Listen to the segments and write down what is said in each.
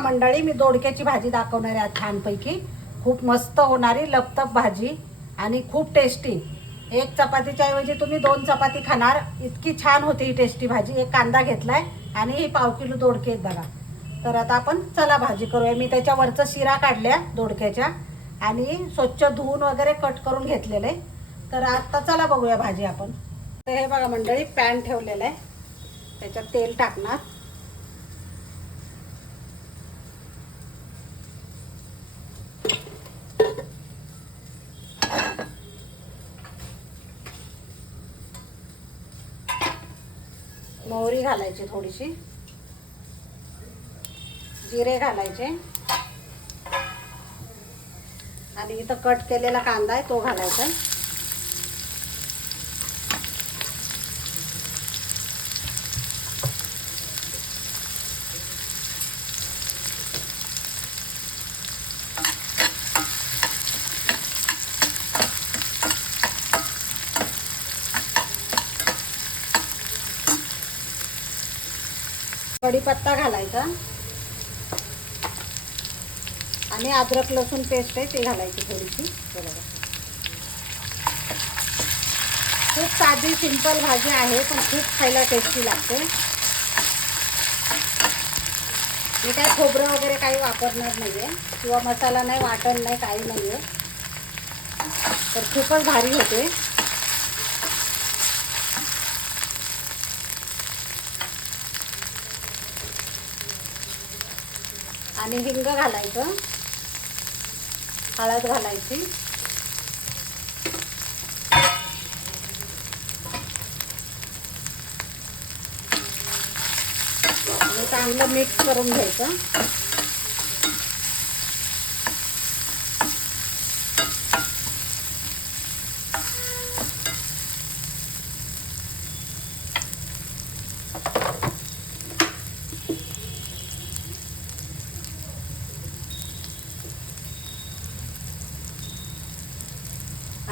मंडळी मी दोडक्याची भाजी दाखवणार आहे छानपैकी. खूप मस्त होणारी लपतप भाजी आणि खूप टेस्टी एक चपातीच्या ऐवजी तुम्ही दोन चपाती खाणार. इतकी छान होती ही टेस्टी भाजी. एक कांदा घेतलाय आणि ही पाव किलो दोडके आहेत बघा. तर आता आपण चला भाजी करूया. मी त्याच्यावरचं शिरा काढल्या दोडक्याच्या आणि स्वच्छ धुवून वगैरे कट करून घेतलेले. तर आता चला बघूया भाजी आपण. तर हे बघा मंडळी पॅन ठेवलेलं आहे. त्याच्यात तेल टाकणार. मोहरी घालायची थोडीशी. जिरे घालायचे. आणि इथं कट केलेला कांदा आहे तो घालायचा. कढीपत्ता घालायचा. आणि अद्रक लसूण पेस्ट आहे ते घालायची थोडीशी. बरोबर खूप साधी सिंपल भाजी आहे पण खूप खायला टेस्टी लागते. मी काय खोबरं वगैरे काही वापरणार नाही आहे किंवा मसाला नाही वाटण नाही काही नाही आहे तर खूपच भारी होते. आणि हिंग घालायचं. हळद घालायची. आणि चांगलं मिक्स करून घ्यायचं.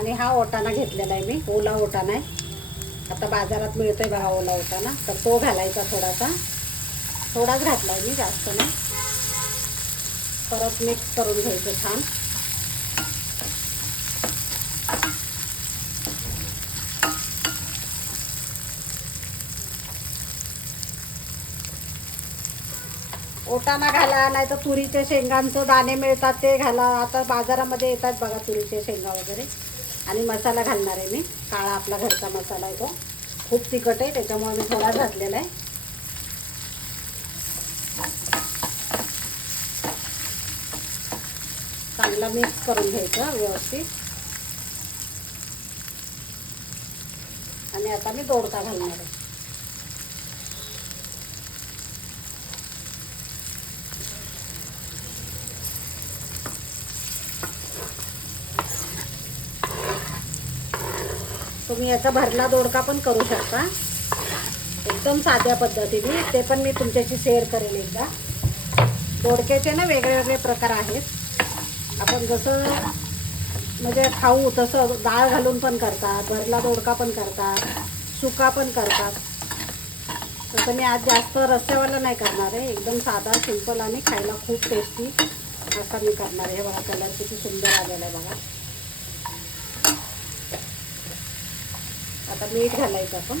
आणि हा ओटाणा घेतलेला आहे मी. ओला ओटाणा आहे. आता बाजारात मिळतोय बघा ओला ओटाणा. तर तो घालायचा थोडासा. थोडाच घातला आहे मी जास्त नाही. परत मिक्स करून घ्यायचं छान. ओटाणा घाला नाही तर तुरीच्या शेंगांचं दाणे मिळतात ते घाला. आता बाजारामध्ये येतात बघा तुरीचे शेंगा वगैरे. आणि मसाला घालणार आहे मी. काळा आपला घरचा मसाला आहे तो. खूप तिखट आहे त्याच्यामुळे मी थोडा घातलेला आहे. चांगला मिक्स करून घ्यायचं व्यवस्थित. आणि आता मी दोडका घालणार आहे. तुम्ही याचा भरला दोडका पण करू शकता. एकदम साध्या पद्धतीने. ते पण मी तुमच्याशी शेअर करेन एकदा. दोडक्याचे ना वेगळे वेगळे प्रकार आहेत. आपण जसं म्हणजे खाऊ तसं डाळ घालून पण करतात भरला दोडका पण करतात सुका पण करतात. तसं मी आज जास्त रस्त्यावाला नाही करणार आहे. एकदम साधा सिंपल आणि खायला खूप टेस्टी असा मी करणार आहे. बघा कलर किती सुंदर आलेला आहे बघा. आता मीठ घालायचं आपण.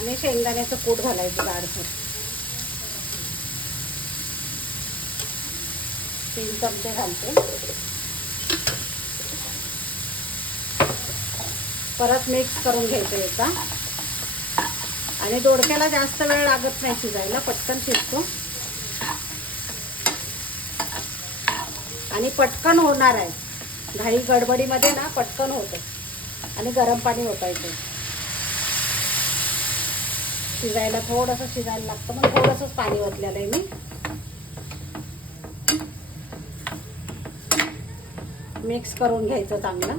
आणि शेंगदाण्याचं कूट घालायचं जाडसर तीन चमचे घालते. परत मिक्स करून घ्यायचं याचा. आणि दोडक्याला जास्त वेळ लागत नाही शिजायला पटकन शिजतो. आणि पटकन होणार आहे. घाई गडबडीमध्ये ना पटकन होतं. आणि गरम पाणी ओतायचं. शिजायला थोडंसं शिजायला लागतं पण थोडंसंच पाणी ओतलेलं आहे मी. मिक्स करून घ्यायचं चांगलं.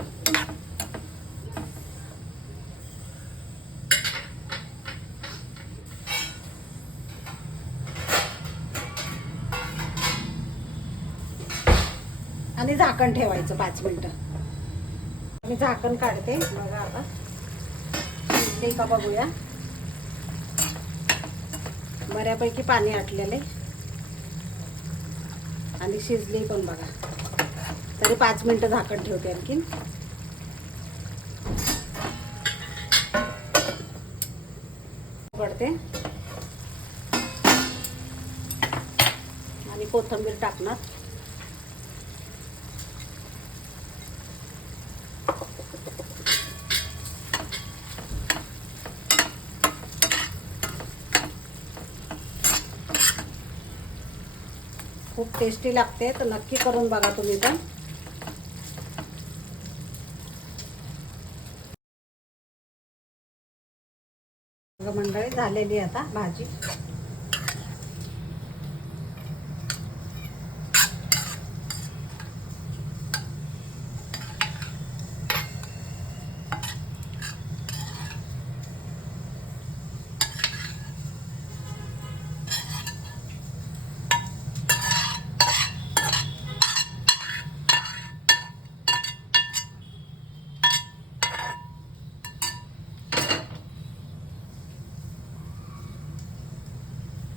आणि झाकण ठेवायचं पाच मिनटं. मी झाकण काढते. बघा आता. का बघूया? बऱ्यापैकी पाणी आटलेले आणि शिजली पण बघा. तरी पाच मिनटं झाकण ठेवते आणखीन. पडते. आणि कोथिंबीर टाकणार. खूप टेस्टी लागते तर नक्की करून बघा तुम्ही पण. मंडळी झालेली आता भाजी.